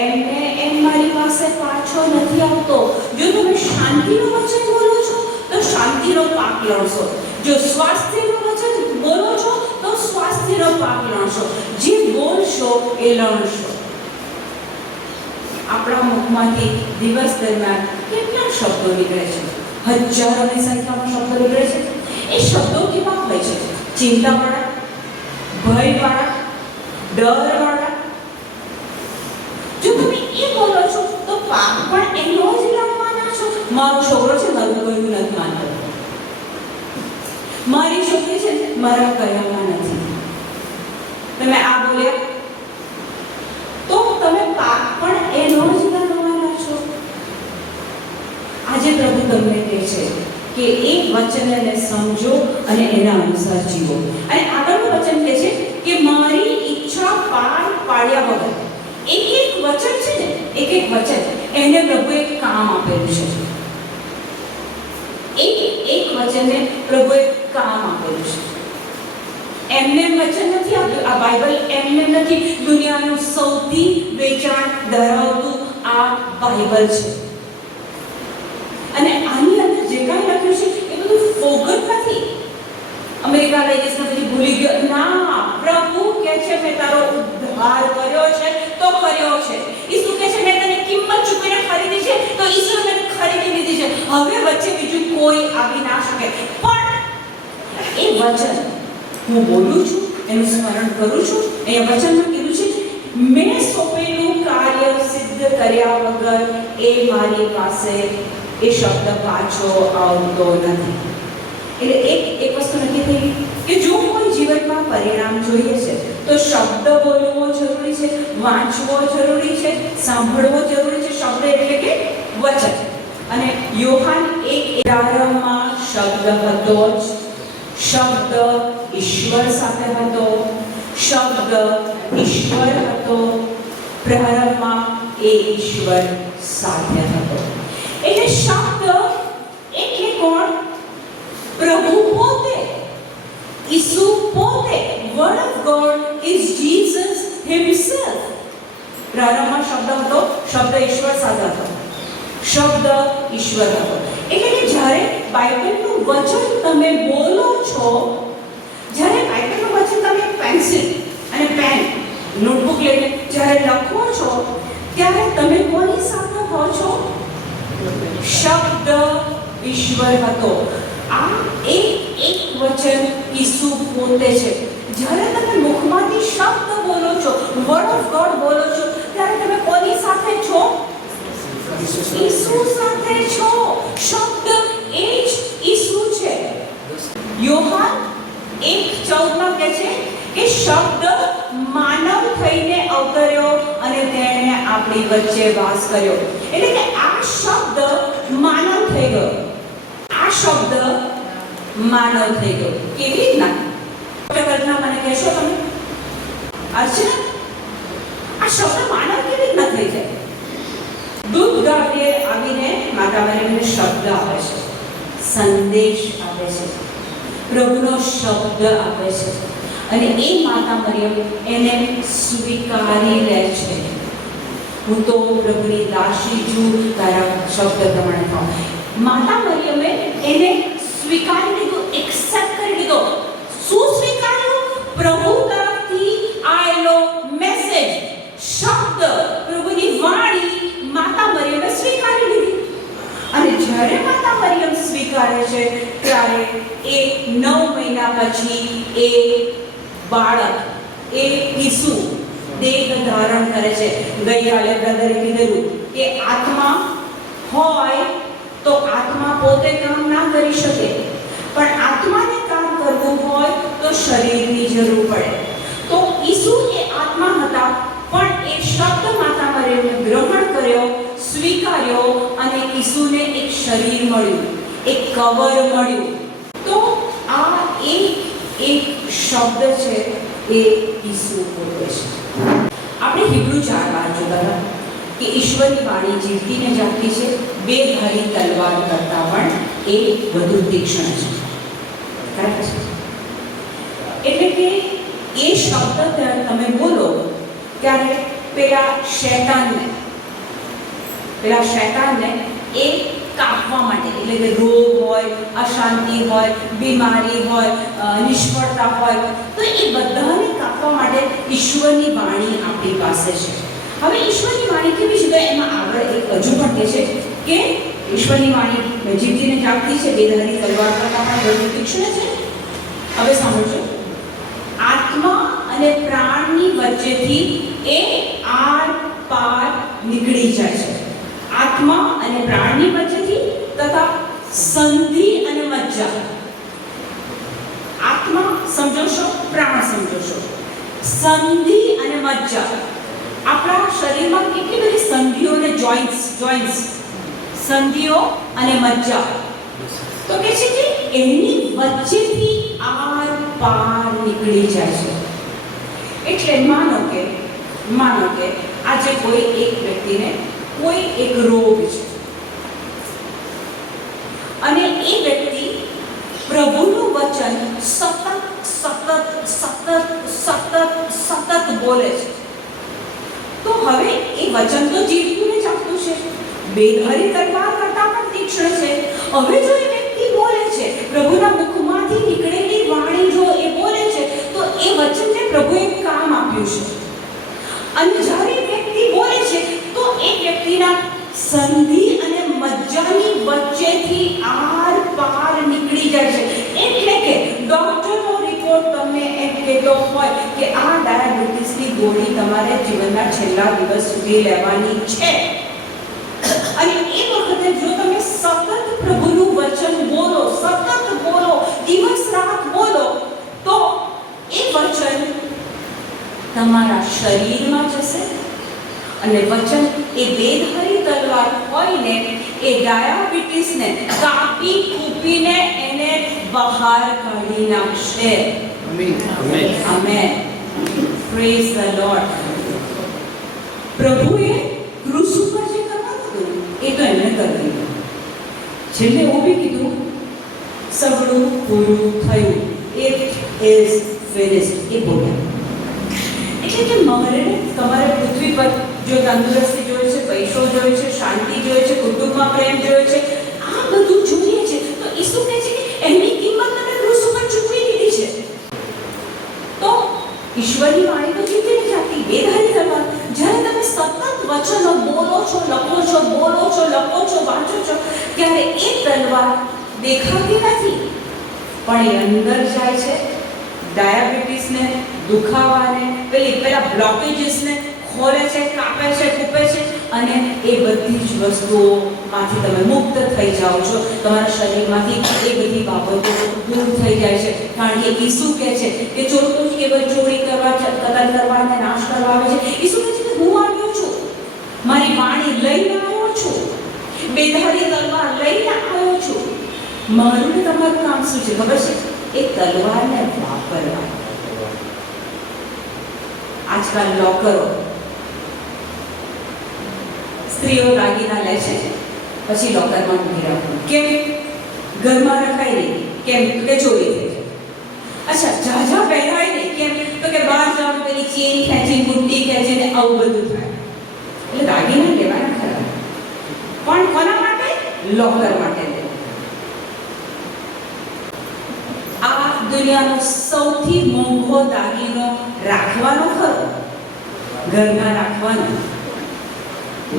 એમને એમ મારી પાસે પાછો નથી આવતો. જો તમે શાંતિનું વચન બોલો છો તો શાંતિનો પાક લણશો. જો સ્વાસ્થ્યનું વચન બોલો છો તો સ્વાસ્થ્યનો પાક લણશો. જે બોલશો એ લણશો. આપણા મુખમાંથી દિવસ દરમિયાન કેટલા શબ્દો નીકળે છે? હજારોની સંખ્યામાં શબ્દો નીકળે છે. એ શબ્દો કેવા હોય છે? ચિંતાવાળા, ભયવાળા, ડરવાળા. જો તમે એ બોલો છો તો પાપ પણ એનો જ લાવવાના છો. મારો છોકરો છે, મારું કોઈનું નથી માનતો. મારી છોકરી છે, મારા કયામાં નથી. તમે આ બોલ્યા તો તમે પાપ પણ એનો જ લાવવાના છો. આજે પ્રભુ તમને કહે છે કે એક વચનને સમજો અને એના અનુસાર જીવો. અને આગળનું વચન કહે છે કે મારી ઈચ્છા પાર પાડ્યા વગર. એક વચન છે ને, એક વચન એને પ્રભુએ કામ આપેલું છે. એક વચનને પ્રભુએ કામ આપેલું છે. એમને વચન નથી આપ્યું. આ બાઇબલ એમને નથી. દુનિયાનું સૌથી વેચાણ ધરાવતું આ બાઇબલ છે. અને આની અંદર જે કાંઈ લખ્યું છે એ બધું ફોગટ નથી. અમેરિકા લઈ જશે પછી ભૂલી ગયો ના. પ્રભુ કહે છે મેં તારો ઉદ્ધાર કર્યો છે તો કર્યો છે. ઈસુ કહે છે મેં તને કિંમત ચૂકવીને ખરીદી છે તો ઈસુ તને ખરીદી લીધી છે. હવે વચ્ચે બીજું કોઈ આવી ના શકે. પણ એ વચન હું બોલું છું, એનું સ્મરણ કરું છું. અહીંયા વચનમાં કીધું છે મેં સોંપેલું કાર્ય સિદ્ધ કર્યા વગર એ મારી પાસે એ શબ્દ પાછો આવતો નથી. એટલે એક વસ્તુ નક્કી થઈ કે જો કોઈ જીવનમાં પરિણામ જોઈએ છે તો શબ્દ બોલવો જરૂરી છે, વાંચવો જરૂરી છે, સાંભળવો જરૂરી છે. શબ્દ એટલે કે વચન. અને યોહાન 1:11 શબ્દ હતો જ. શબ્દ ઈશ્વર સાથે હતો. શબ્દ ઈશ્વર હતો. પ્રારંભમાં એ ઈશ્વર સાથે હતો. એટલે શબ્દ એટલે કોણ? પ્રભુ પોતે, ઈસુ પોતે. Word of God is Jesus himself. પ્રારંભમાં શબ્દ હતો. શબ્દ ઈશ્વર સાથે હતો. શબ્દ ઈશ્વર હતો. એટલે કે જ્યારે બાઇબલનું વચન તમે બોલો છો, જ્યારે બાઇબલનું વચન તમે પેન્સિલ અને પેન નોટબુક લઈને જ્યારે લખો છો ત્યારે તમે કોની સાથે હો છો? શબ્દ ઈશ્વર હતો. આ એક વચન ઈસુ પોતે છે. જ્યારે તમે મુખમાંથી શબ્દ બોલો છો, વર્ડ ઓફ ગોડ બોલો છો, ત્યારે તમે કોની સાથે છો? ઈસુ સાથે છો. શબ્દ એ જ ઈસુ છે. યોહાન 1:14 કહે છે કે શબ્દ માનવ થઈને અવતર્યો અને તેણે આપણી વચ્ચે વાસ કર્યો. એટલે કે આ શબ્દ માનવ થઈ ગયો. આ શબ્દ માનવ થઈ ગયો. કેવી રીતના? કલ્પના મને કહેશો તમે? અર્ચના, આ શબ્દ માનવ કેવી રીતના થઈ જાય? દૂત ગાબ્રિએલ આવીને માતા મરિયમને શબ્દ આપે છે, સંદેશ આપે છે, પ્રભુનો શબ્દ આપે છે. અને એ માતા મરિયમ એને સ્વીકારી લે છે. હું તો પ્રભુની દાસી છું, તારા શબ્દ પ્રમાણે થાઉં. માતા મરિયમે એને સ્વીકારી લીધું, એક્સેપ્ટ કરી લીધો. શું સ્વીકાર્યું? પ્રભુ તરફથી આવેલો મેસેજ, શબ્દ, પ્રભુની વાણી માતા મરિયમે સ્વીકારી લીધી. અને જ્યારે માતા મરિયમ સ્વીકારે છે ત્યારે એ 9 મહિના પછી એ બાળક, એ ઈસુ દેહ ધારણ કરે છે. ગઈકાલે બ્રધરે કીધેલું કે આત્મા હોય તો આત્મા પોતે કામ ના કરી શકે, પણ આત્માને કામ કરવું હોય તો શરીરની જરૂર પડે. તો ઈસુ એ આત્મા હતા, પણ એ શબ્દ માતા મરિયમે ગ્રહણ કર્યો, સ્વીકાર્યો અને ઈસુને એક શરીર મળ્યું, એક કવર મળ્યું. તો આ એક શબ્દ છે એ ઈસુ પોતે છે. આપણે હિબ્રુ 4:12 જોતા હતા. કે ઈશ્વરની વાણી જીવતી ને જાગતી છે, બે ધારી તલવાર કરતા પણ એ વધુ તીક્ષ્ણ છે. કરેક્ટ છે? એટલે કે એ શબ્દ ત્યારે તમે બોલો ત્યારે પેલા શૈતાનને એ કાપવા માટે, એટલે કે રોગ હોય, અશાંતિ હોય, બીમારી હોય, નિષ્ફળતા હોય, તો એ બધાને કાપવા માટે ઈશ્વરની વાણી આપણી પાસે છે. હવે ઈશ્વરની વાણી કેવી છે? તો એમાં આગળ એક હજુ પણ કહે છે કે ઈશ્વરની વાણી જીવતીને જાગતી છે, બેધારી તલવાર કરતા પણ વધુ તીક્ષ્ણ છે. હવે સાંભળજો, આત્મા અને પ્રાણની વચ્ચેથી એ આર પાર નીકળી જાય છે. આત્મા અને પ્રાણની વચ્ચેથી તથા સંધિ અને મજ્જા. આત્મા સમજો છો, પ્રાણ સમજો છો, સંધિ અને મજ્જા. આપણા શરીરમાં કેટલી બધી સંધિઓ અને જોઇન્ટ્સ, સંધિઓ અને મજ્જા. તો કે છે કે એની વચ્ચેથી આર પાર નીકળી જાય છે. એટલે માનો કે આજે કોઈ એક વ્યક્તિને કોઈ એક રોગ છે અને એ વ્યક્તિ પ્રભુનું વચન સતત બોલે છે, તો હવે એ વચન તો જીવતું ને જાગતું છે, બેધારી તલવાર કરતા પણ તીક્ષ્ણ છે. હવે જો એ વ્યક્તિ બોલે છે, પ્રભુના મુખમાંથી નીકળેલી વાણી જો એ બોલે છે, તો એ વચનને પ્રભુએ કામ આપ્યું છે. અને જ્યારે વ્યક્તિ બોલે છે તો એ વ્યક્તિના સંધિ અને મજ્જાની વચ્ચેથી આર પાર નીકળી જાય છે. એટલે કે ડોક્ટરનો રિપોર્ટ તમને એમ કહેતો હોય કે આ ડાયાબિટીસની ગોળી તમારે જીવનના છેલ્લા દિવસ સુધી લેવાની છે, અને એ વખતે જો તમે સતત પ્રભુનું વચન બોલો, દિવસ રાત બોલો, તો એ વચન તમારા શરીરમાં જશે અને વચન એ બેધારી તલવાર હોય ને એ ડાયાબિટીસને કાપી કૂપીને એને બહાર કાઢી નાખશે. આમેન. Praise the lord. પ્રભુએ ક્રૂસ ઉપર જે કરવાનું હતું એ તો એમણે કરી દીધું. છેલ્લે એવું બી કીધું, સગળું પૂરું થયું, ઇટ ઇઝ ફિનિશ્ડ. એ બોલ્યા. એટલે કે તમારે પૃથ્વી પર જો તંદુરસ્તી જોઈએ છે, પૈસો જોઈએ છે, શાંતિ જોઈએ છે, કુટુંબમાં પ્રેમ જોઈએ છે, આ બધું જોઈએ છે, તો ઈસુ કહે છે કે એની કિંમત તમે ક્રૂસ ઉપર ચૂકવી દીધી છે. તો ઈશ્વરની વાણી તો જીવતી નથી આપતી, બેધારી તલવાર. જ્યારે તમે સતત વચનો બોલો છો, લખો છો, વાંચો છો, ત્યારે એ તલવાર દેખાતી નથી, પણ એ અંદર જાય છે, ડાયાબિટીસને, દુખાવાને, પેલા બ્લોકેજીસને ખોલે છે, કાપે છે, કૂપે છે, અને એ બધી જ વસ્તુઓમાંથી તમે મુક્ત થઈ જાઓ છો. તમારા શરીરમાંથી એ બધી બાબતો દૂર થઈ જાય છે. કારણ કે ઈસુ કહે છે કે ચોર તો કેવળ ચોરી કરવા, કતલ કરવા અને નાશ કરવા આવે છે. ઈસુ કહે છે કે હું આવ્યો છું, મારી વાણી લઈને આવ્યો છું, બેધારી તલવાર લઈને આવ્યો છું. મારું ને તમારું કામ શું છે ખબર છે? એ તલવારને વાપરવા. આજકાલ લોકરો, સ્ત્રીઓ દાગીના લે છે, પછી લોકરમાં મૂકી રાખવું. કેમ? ઘરમાં રખાય નહીં. કેમ? તો કે ચોરી થઈ જાય. અચ્છા, ઝાઝા પહેરાય નહીં. કેમ? તો કે બહાર જવાનું, પેલી ચેન ખેંચી, બુટ્ટી ખેંચીને આવું બધું થાય. એટલે દાગીના લેવાના ખરા, પણ કોના માટે? લોકર માટે. આ દુનિયાનો સૌથી મોંઘો દાગીનો રાખવાનો ખરો, ઘરમાં રાખવાનો,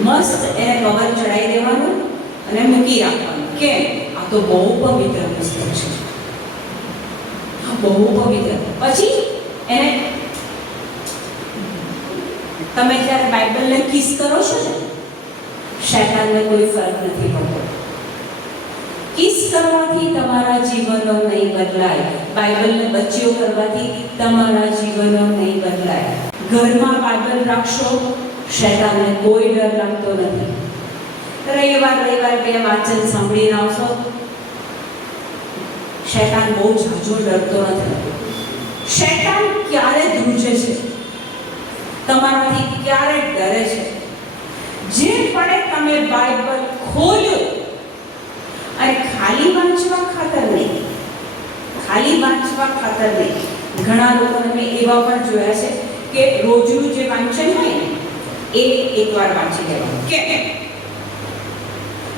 મસ્ત એને કવર ચડાવી દેવાનું અને મૂકી રાખવાનું. કેમ? આ તો બહુ પવિત્ર વસ્તુ છે, બહુ પવિત્ર. પછી એને તમે જ્યારે બાઇબલને કિસ કરો છો ને, શૈતાનને કોઈ ફરક નથી પડતો. કિસ કરવાથી તમારા જીવનો નહીં બદલાય, બાઇબલને બચ્ચીઓ કરવાથી તમારા જીવનો નહીં બદલાય. ઘરમાં બાઇબલ રાખશો, શૈતાનને કોઈ ડર લાગતો નથી. રવિવાર બે વાંચન સાંભળીને આવશો, શૈતાન બહુ ઝાઝો ડરતો નથી. શૈતાન ક્યારે ધ્રુજે છે, તમારાથી ક્યારે ડરે છે? જે પડે તમે બાઇબલ ખોલો અને ખાલી વાંચવા ખાતર નહીં, ખાલી વાંચવા ખાતર નહીં. ઘણા લોકોને મેં એવા પણ જોયા છે કે રોજનું જે વાંચન હોય ને એ એકવાર વાંચી લેવાનું. કેમ?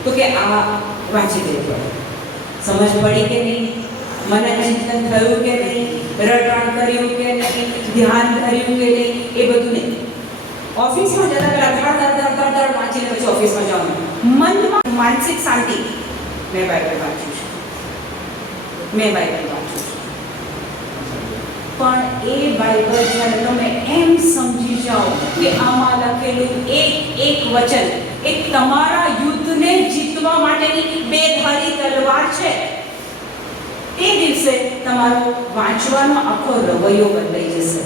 તો કે આ વાંચી દેવું, સમજ પડી કે નહીં, મને ચિંતન થયું કે નહીં, રટણ કર્યું કે નહીં, ધ્યાન કર્યું કે નહીં, એ બધું નહીં. ઓફિસમાં જતા પહેલા ધડ વાંચીને પછી ઓફિસમાં જવાનું. મનમાં માનસિક શાંતિ. મેં બાઇબલ વાંચ્યું છે, મેં બાઇબલ વાંચ્યું છે. પણ એ બાઇબલ જ્યારે તમે એમ સમજી જાઓ કે આમાં લખેલું એક વચન એ તમારા યુદ્ધને જીતવા માટેની બેધારી તલવાર છે, તે દિવસે તમારો વાંચવાનો આખો રવૈયો બદલાઈ જશે.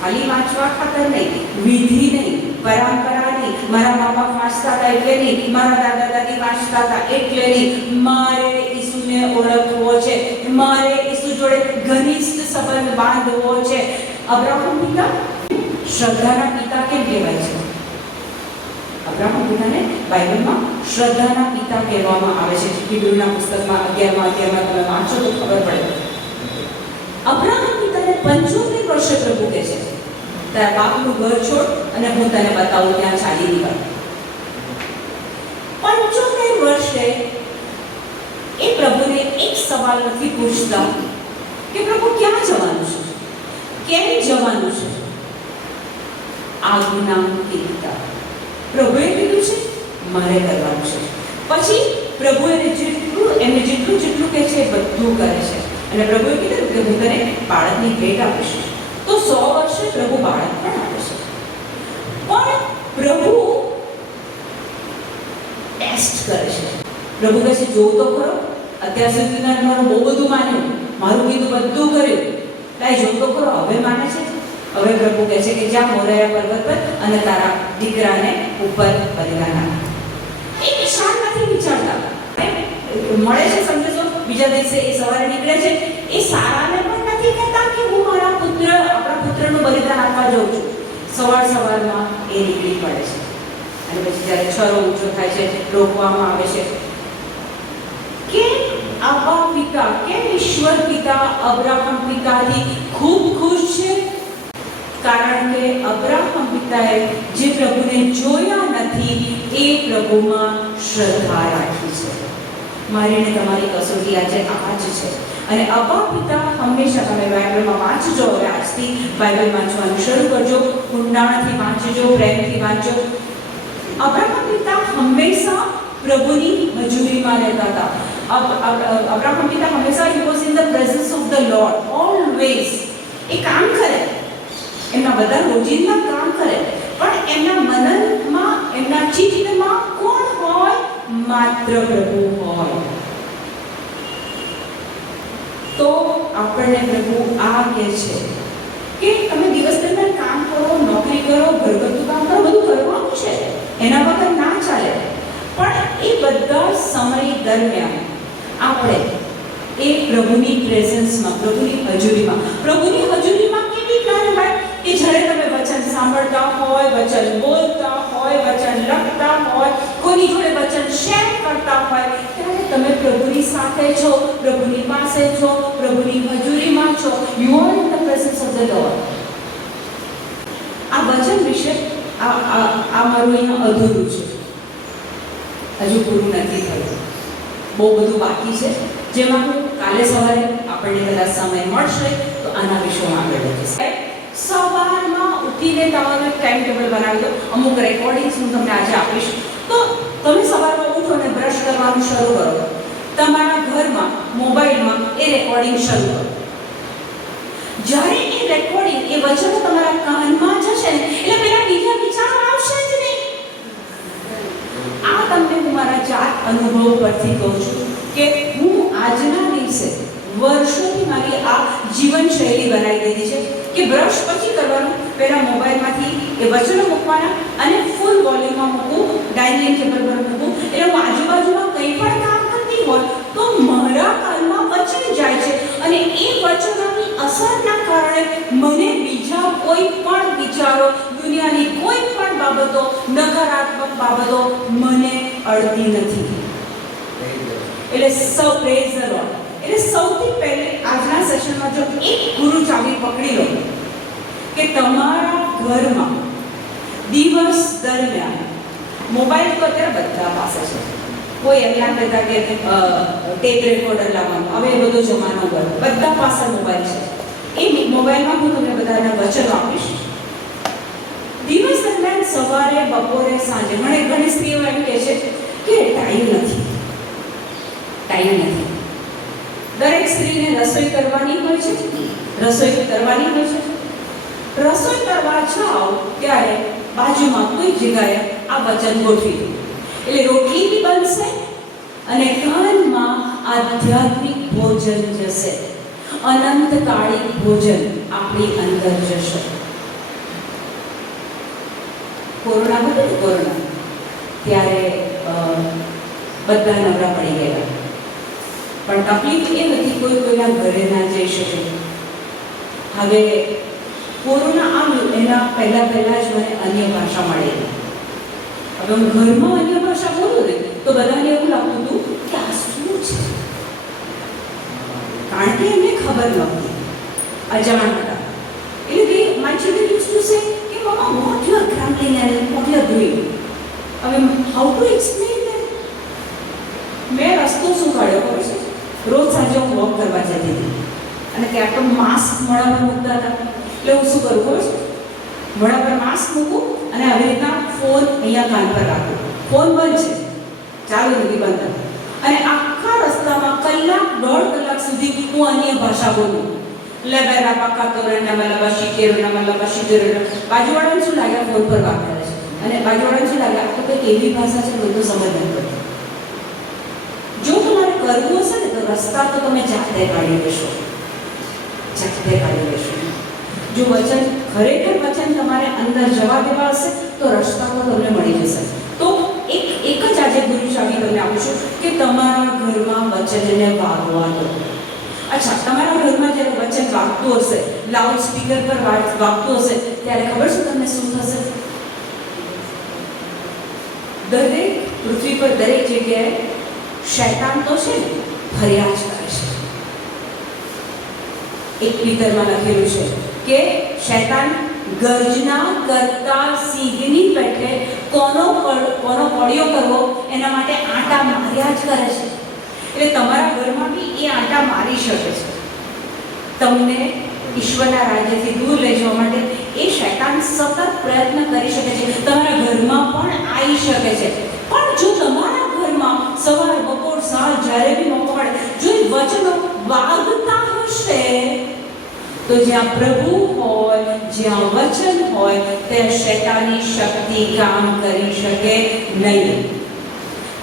ખાલી વાંચવા ખાતર નહીં, વિધિ નહીં, પરંપરા નહીં, મારા મા બાપ વાંચતા હતા એટલે નહીં, મારા દાદા દાદી વાંચતા હતા એટલે નહીં, મારે ઈસુને ઓળખવો છે, મારે ઈસુ જોડે ઘનિષ્ઠ સંબંધ બાંધવો છે. અબ્રાહમ પિતા શ્રદ્ધાના પિતા કેમ કહેવાય છે? અબ્રાહમ પિતાને બાઇબલમાં શ્રદ્ધાના પિતા કહેવામાં આવે છે. હિબ્રુના પુસ્તકમાં 11માં તમે વાંચો તો ખબર પડે. અબ્રાહમ પિતાને 75 વર્ષે પ્રભુ કહે છે તારા બાપનું ઘર છોડ અને હું તને બતાવું ત્યાં ચાલી નીકળ. 75 વર્ષે એ પ્રભુને એક સવાલ નથી પૂછતા કે પ્રભુ ક્યાં જવાનું છે, કેમ જવાનું છે. આજ્ઞાકીર્તા પ્રભુએ કીધું છે મારે કરવાનું છે. પછી પ્રભુ એમને જેટલું કહે છે બધું કરે છે. અને પ્રભુએ કીધું કે હું તને બાળકની ભેટ આપીશ. તો 100 વર્ષે પ્રભુ બાળક પણ આપે છે. પણ પ્રભુ ટેસ્ટ કરે છે. પ્રભુ કહે છે જોવું તો ખરો, અત્યાર સુધી મારું બહુ બધું માન્યું, મારું કીધું બધું કર્યું, કાંઈ જોવું તો ખરો, હવે માને છે. હવે પ્રભુ કહે છે કે જા મોરિયા પર્વત પર અને તારા દીકરાને ઉપર બલિદાન આપ. એ નિશાન નથી વિચારતા, મળે છે સંદેશો, બીજા દિવસે એ સવારે નીકળે છે. એ સારાને પણ નથી કહેતા કે હું મારા આપણા પુત્રનું બલિદાન આપવા જાઉં છું. સવારમાં એ નીકળી પડે છે. અને પછી જ્યારે છરો ઊંચો થાય છે, રોકવામાં આવે છે. કેમ આવા પિતા, કેમ ઈશ્વર પિતા અબ્રાહમ પિતાથી ખૂબ ખુશ છે? કારણ કે અબ્રાહમ પિતાએ જે પ્રભુને જોયા નથી એ પ્રભુમાં શ્રદ્ધા રાખી છે. મારી ને તમારી કસોટી આજે આ જ છે. અને અબ્બા પિતા હંમેશા, તમે બાઇબલમાં વાંચજો, હવે આજથી બાઇબલ વાંચવાનું શરૂ કરજો, ઊંડાણથી વાંચજો, પ્રેમથી વાંચજો. અબ્રાહમ પિતા હંમેશા પ્રભુની હજુરીમાં રહેતા હતા. અબ્રાહમ પિતા હંમેશા he was in the presence of the Lord always. એ કામ કરે, એમના બધા રોજિંદા કામ કરે, પણ એમના મનનમાં, એમના ચિત્તમાં કોણ હોય? માત્ર પ્રભુ હોય. તો આપણને પ્રભુ આ કહે છે કે તમે દિવસ દરમિયાન કામ કરો, નોકરી કરો, ઘરગથ્થું કામ કરો, બધું કરવાનું છે, એના વગર ના ચાલે. પણ એ બધા સમય દરમિયાન આપણે એ પ્રભુની પ્રેઝન્સમાં, પ્રભુની હજુરીમાં કેવી પ્લાન હોય કે જ્યારે તમે વચન સાંભળતા હોય, વચન બોલતા હોય, વચન લખતા હોય, કોઈની જોડે વચન શેર કરતા હોય, ત્યારે તમે પ્રભુની સાથે છો, પ્રભુની પાસે છો, પ્રભુની હજુરીમાં છો. You are in the presence of the lord. આ વચન વિશે આ મારું અહીંયા અધૂરું છે, હજુ પૂરું નથી થયું. બહુ બધું બાકી છે, જેમાં હું કાલે સવારે આપણને કદાચ સમય મળશે તો આના વિશે હું આગળ વધીશ. સવારમાં ઉઠીને તમારું એક ટાઈમ ટેબલ બનાવી દો. અમુક રેકોર્ડિંગ્સ હું તમને આજે આપીશ. તો તમે સવારમાં ઉઠો અને બ્રશ કરવાનું શરૂ કરો. તમારા ઘરમાં મોબાઈલમાં એ રેકોર્ડિંગ શરૂ કરો. જ્યારે એ રેકોર્ડિંગ, એ વચનો તમારા કાનમાં જશે ને એટલે પેલા બીજા વિચારો આવશે જ નહીં. આ તમને હું મારા 4 અનુભવ પરથી કહું છું કે હું આજના દિવસે વર્ષોથી મારી આ જીવનશૈલી બનાવી દીધી છે કે બ્રશ પછી કરવાનું, પહેલાં મોબાઈલમાંથી એ વચનો મૂકવાના અને ફૂલ વોલ્યુમમાં મૂકવું, ડાઇનિંગ ટેબલ પર મૂકવું. એટલે હું આજુબાજુમાં કંઈ પણ કામ કરતી હોય તો મારા કાનમાં વચન જાય છે અને એ વચનોની અસરના કારણે મને બીજા કોઈ પણ વિચારો, દુનિયાની કોઈ પણ બાબતો, નકારાત્મક બાબતો મને અડતી નથી. એટલે પ્રેઝ ધ લોર્ડ. એટલે સૌથી પહેલે આજના સેશનમાં જો એક ગુરુ ચાવી પકડી લો કે તમારા ઘરમાં દિવસ દરમિયાન મોબાઈલ તો અત્યારે બધા પાસે છે. કોઈ એમ ના કહેતા કે ટેપ રેકોર્ડર લાવવાનું, હવે એ બધો જમાનો ગયો, બધા પાસે મોબાઈલ છે. એ મોબાઈલમાં હું તમને બધાને વચન આપીશ. દિવસ દરમિયાન સવારે, બપોરે, સાંજે ઘણી સ્ત્રીઓ એમ કહે છે કે ટાઈમ નથી. દરેક સ્ત્રીને રસોઈ કરવાની હોય છે. રસોઈ કરવા જાઓ ત્યારે બાજુમાં કોઈ જગ્યાએ આ વચન ગોઠવી દો. એટલે રોટલી બી બનશે અને કાનમાં આધ્યાત્મિક ભોજન જશે, અનંતકાળી ભોજન આપણી અંદર જશે. કોરોના હતો ને, કોરોના ત્યારે બધા નવરા પડી ગયા, પણ તકલીફ એ હતી કોઈ કોઈના ઘરે ના જઈ શકે. હવે કોરોના આવ્યું એના પહેલા જ મને અન્ય ભાષા મળેલી. હવે હું ઘરમાં અન્ય ભાષા બોલું ને તો બધાને એવું લાગતું હતું કે આ શું છે, કારણ કે એમને ખબર નહોતી, અજાણ હતા. એટલે my children use to say કે mamma what you are crumpling and what you are doing. હવે હાઉ ટુ એક્સપ્લેન ધેટ. મેં રસ્તો શું કાઢ્યો ખબર છે? રોજ સાંજે હું વોક કરવા જતી હતી અને ત્યાં તો માસ્ક મોઢા પર મૂકતા હતા. એટલે હું શું કરું ખબર છે? મોઢા પર માસ્ક મૂકું અને આવી રીતના ફોન અહીંયા કાન પર રાખું. ફોન બંધ છે, ચાલુ નથી, બંધ. અને આખા રસ્તામાં કલાક, 1.5 કલાક સુધી હું અન્ય ભાષા બોલું. લેબેરા પાકા તોરણના મલબા શીકેરોના મલબા શીકેરોના. બાજુવાળાને શું લાગ્યા ફોન પર વાત કરે છે, અને બાજુવાળાને શું લાગ્યા તો કંઈક એવી ભાષા છે બધું સમજ નથી પડતી. જો તમારે કરવું હશે ને તો રસ્તા તો તમે જાતે કાઢી લેશો. જો વચન, ખરેખર વચન તમારે અંદર જવા દેવા હશે તો રસ્તા તો તમને મળી જશે. તો એક જ આજે ગુરુ ચાવી તમને આપું છું કે તમારા ઘરમાં વચનને વાગવા દો. અચ્છા, તમારા ઘરમાં જ્યારે વચન વાગતું હશે, લાઉડ સ્પીકર પર વાગતું હશે, ત્યારે ખબર છે તમને શું થશે? દરેક પૃથ્વી પર દરેક જગ્યાએ શૈતાન તો છે ને, ફરિયાદ કરે છે. એક પિતરમાં લખેલું છે કે શૈતાન ગર્જના કરતા સિંહની પેઠે કોનો પડ્યો કરવો એના માટે આંટા માર્યા જ કરે છે. એટલે તમારા ઘરમાં બી એ આંટા મારી શકે છે. તમને ઈશ્વરના રાજ્યથી દૂર લઈ જવા માટે એ શૈતાન સતત પ્રયત્ન કરી શકે છે. તમારા ઘરમાં પણ આવી શકે છે. પણ જો તમારા ઘરમાં સવાર, બપોર, સાંજ જ્યારે બી મોકો મળે જો એ વચનો વાગતા હશે તો જ્યાં પ્રભુ હોય, જ્યાં વચન હોય ત્યાં શૈતાની શક્તિ કામ કરી શકે નહીં.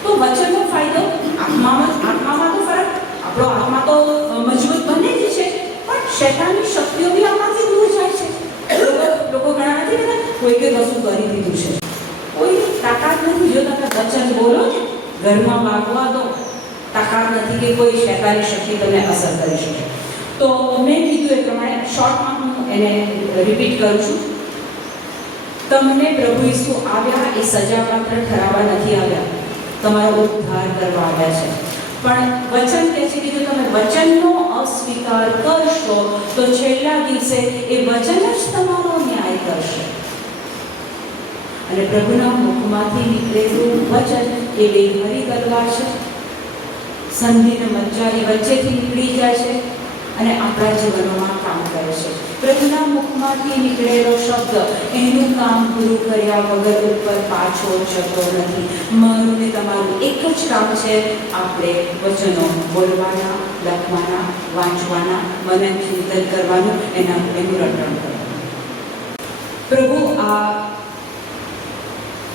તો વચનનો ફાયદો આત્મામાં તો ફરક, આપણો આત્મા તો મજબૂત બને જ છે, પણ શૈતાનની શક્તિઓ બી આમાંથી દૂર જાય છે. લોકો ઘણા નથી કહેતા કોઈકે કશું કરી દીધું છે, કોઈ તાકાત નથી. જો તમે વચન બોલો ને, ઘરમાં વાગવા દો, તાકાત નથી કે કોઈ શૈતાની શક્તિ તમને અસર કરી શકે. તો મેં કીધું એ પ્રમાણે શોર્ટમાં હું એને રિપીટ કરું છું. તમને પ્રભુ ઈસુ આવ્યા એ સજા માત્ર ઠરાવવા નથી આવ્યા, તમારો ઉદ્ધાર કરવા આવ્યા છે. પણ વચન કહે છે કે જો તમે વચનનો અસ્વીકાર કરશો તો છેલ્લા દિવસે એ વચન જ તમારો ન્યાય કરશે. અને પ્રભુના મુખમાંથી નીકળેલું વચન એ બેઘરી તલવાર છે, સંધિને મજ્જાની વચ્ચેથી નીકળી જાય છે અને આપણા જીવનોમાં કામ કરે છે. પ્રભુના મુખમાંથી નીકળેલો શબ્દ એનું કામ પૂરું કર્યા વગર ઉપર પાછો જતો નથી. મારું ને તમારું એક જ કામ છે, આપણે વચનો બોલવાના, લખવાના, વાંચવાના, મનન ચિંતન કરવાનું, એનું રટણ કરવાનું. પ્રભુ આ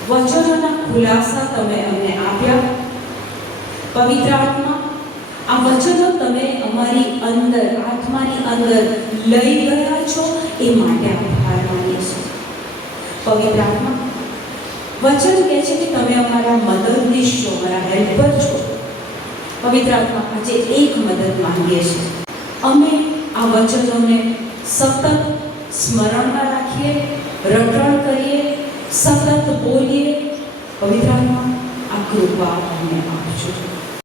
વચનોના ખુલાસા તમે અમને આપ્યા. પવિત્ર આત્મા, આ વચનો તમે અમારી અંદર, આત્માની અંદર લઈ ગયા છો એ માટે આભાર માનીએ છીએ. પવિત્ર આત્મા, વચન કહે છે કે તમે અમારા મદદનીશ છો, અમારા હેલ્પર છો. પવિત્ર આત્મા, આજે એક મદદ માંગીએ છીએ. અમે આ વચનોને સતત સ્મરણમાં રાખીએ, રટણ કરીએ, સતત બોલીએ, પવિત્ર આત્મા આ કૃપા અમને આપજો.